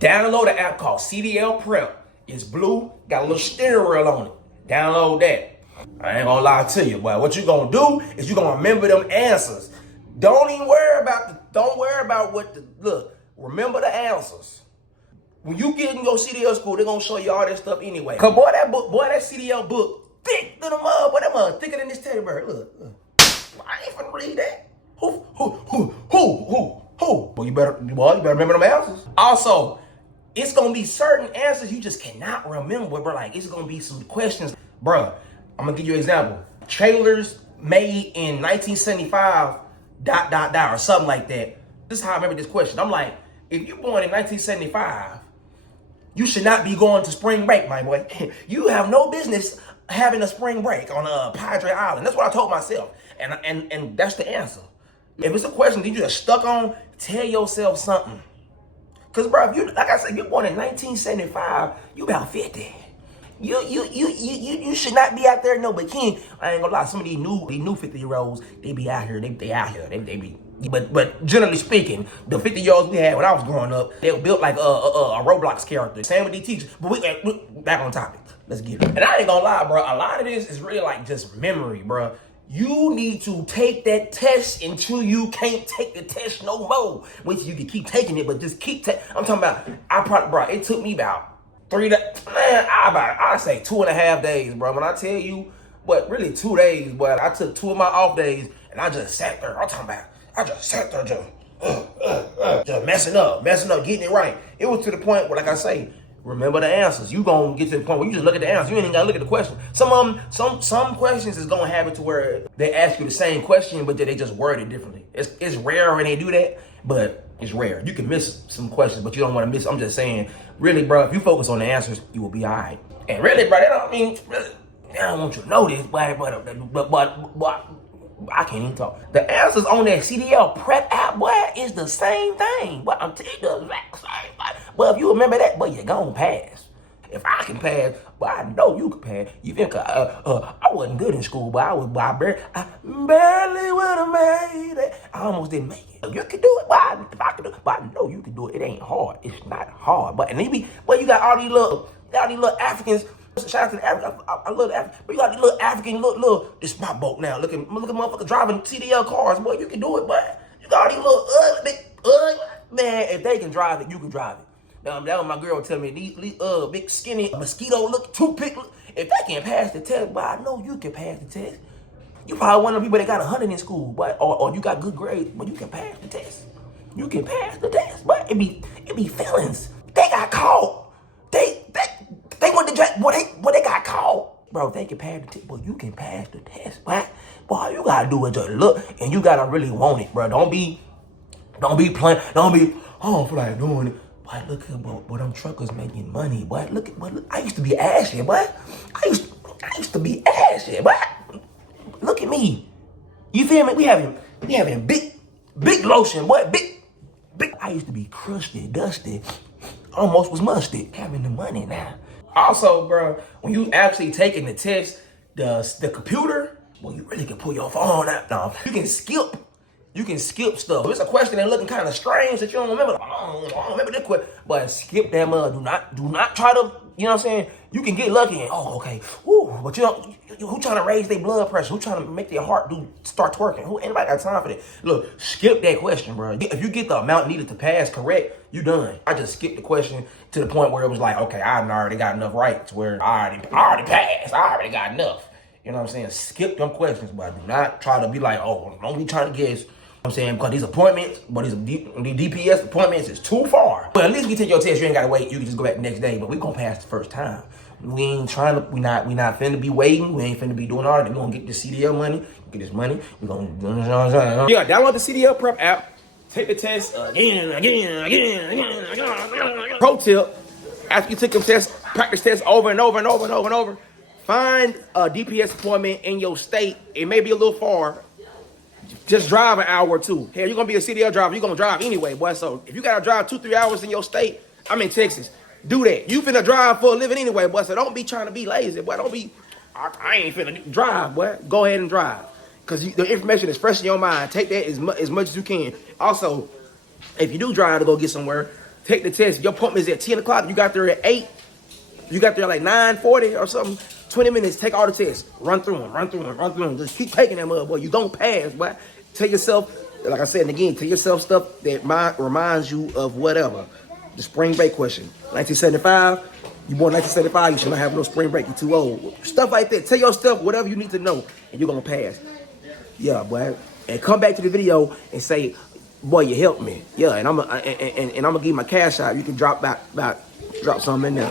Download an app called CDL Prep. It's blue, got a little steering wheel on it. Download that. I ain't gonna lie to you, boy. What you gonna do is you gonna remember them answers. Don't worry about what the, look, remember the answers. When you get in your CDL school, they're gonna show you all that stuff anyway. Cause boy, that CDL book, thick to the mud, boy, that mud thicker than this teddy bear. Look. I ain't finna read that. Who? Boy, you better remember them answers. Also, it's gonna be certain answers you just cannot remember, bro. Like, it's gonna be some questions. Bruh, I'm gonna give you an example. Trailers made in 1975, ... or something like that. This is how I remember this question. I'm like, if you're born in 1975, you should not be going to spring break, my boy. You have no business having a spring break on Padre Island. That's what I told myself. And that's the answer. If it's a question that you just stuck on, tell yourself something. Cause bro, if you, like I said, you're born in 1975, you about 50. You should not be out there in no bikini. I ain't gonna lie, some of these new 50-year-olds, they be out here, they out here, they be. But generally speaking, the 50-year-olds we had when I was growing up, they were built like a Roblox character. Same with these teachers. But we back on topic. Let's get it. And I ain't gonna lie, bro. A lot of this is really like just memory, bro. You need to take that test until you can't take the test no more. Which you can keep taking it, but just keep taking. I'm talking about, bro, it took me about 3 days, man, I say 2.5 days, bro. When I tell you, but really 2 days, but I took 2 of my off days and I just sat there. I'm talking about, I just sat there just messing up, getting it right. It was to the point where, like I say, remember the answers. You gonna get to the point where you just look at the answers. You ain't even gotta look at the question. Some questions is gonna have it to where they ask you the same question, but they just word it differently. It's rare when they do that, but it's rare. You can miss some questions, but you don't want to miss. I'm just saying, really, bro, if you focus on the answers, you will be all right. And really, bro, I don't want you to know this, but I can't even talk. The answers on that CDL prep app, boy, is the same thing. But I'm telling you the exact same thing. Well, if you remember that, boy, you're gonna pass. If I can pass, but I know you can pass. You think I wasn't good in school, but I barely would have made it. I almost didn't make it. You can do it, but if I can do it, but I know you can do it. It ain't hard. It's not hard. But and they be, well, you got all these little Africans. Shout out to the African. I love the African. But you got these little African little. This is my boat now. Look at motherfuckers driving CDL cars. Boy, you can do it, boy. You got all these little ugly man. If they can drive it, you can drive it. That was my girl telling me, these big skinny mosquito look toothpick. If they can pass the test, but I know you can pass the test. You probably one of the people that got 100 in school, but or you got good grades, but you can pass the test. You can pass the test, but it be felons. They got caught. They went to jail. Boy, they got caught. Bro, they can pass the test. Boy, you can pass the test, boy. Boy, you gotta do it just look, and you gotta really want it, bro. Don't be playing. Don't be, I don't feel like doing it. Boy, look at boy, them truckers making money. Boy, look. I used to be ashy, boy. I used to be ashy, boy. Look at me. You feel me? We having big lotion, boy. Big. I used to be crusty, dusty, almost was musty. Having the money now. Also, bro, when you actually taking the test, the computer, well, you really can pull your phone out. No, you can skip stuff. If it's a question that's looking kind of strange that you don't remember, I don't remember this question, but skip that mud. Do not try to, you know what I'm saying? You can get lucky and, oh, okay. Woo, but who trying to raise their blood pressure? Who trying to make their heart start twerking? Anybody got time for that? Look, skip that question, bro. If you get the amount needed to pass correct, you done. I just skipped the question to the point where it was like, okay, I already got enough rights where I already passed. I already got enough. You know what I'm saying? Skip them questions, but do not try to be like, oh, don't be trying to guess. I'm saying, because these appointments, but these DPS appointments is too far. But at least we take your test, you ain't gotta wait. You can just go back the next day. But we gonna pass the first time. We ain't trying to. We not finna be waiting. We ain't finna be doing all that. We gonna get this CDL money. Get this money. We gonna. Yeah, download the CDL prep app. Take the test again. Pro tip: after you take them tests, practice tests over and over. Find a DPS appointment in your state. It may be a little far. Just drive an hour or two. Hell, you're gonna be a CDL driver. You're gonna drive anyway, boy. So if you gotta drive 2-3 hours in your state, I'm in Texas. Do that. You finna drive for a living anyway, boy. So don't be trying to be lazy, boy. Don't be. I ain't finna drive, boy. Go ahead and drive, cause the information is fresh in your mind. Take that as much as you can. Also, if you do drive to go get somewhere, Take the test. Your appointment is at 10 o'clock. You got there at 8. You got there like 9:40 or something. 20 minutes. Take all the tests. Run through them. Just keep taking them up, boy. You don't pass, boy. Tell yourself, like I said again, tell yourself stuff that reminds you of whatever. The spring break question. 1975. You born 1975. You should not have no spring break. You're too old. Stuff like that. Tell yourself whatever you need to know, and you're gonna pass. Yeah, boy. And come back to the video and say, boy, you helped me. Yeah, and I'm gonna give you my cash out. You can drop something in there.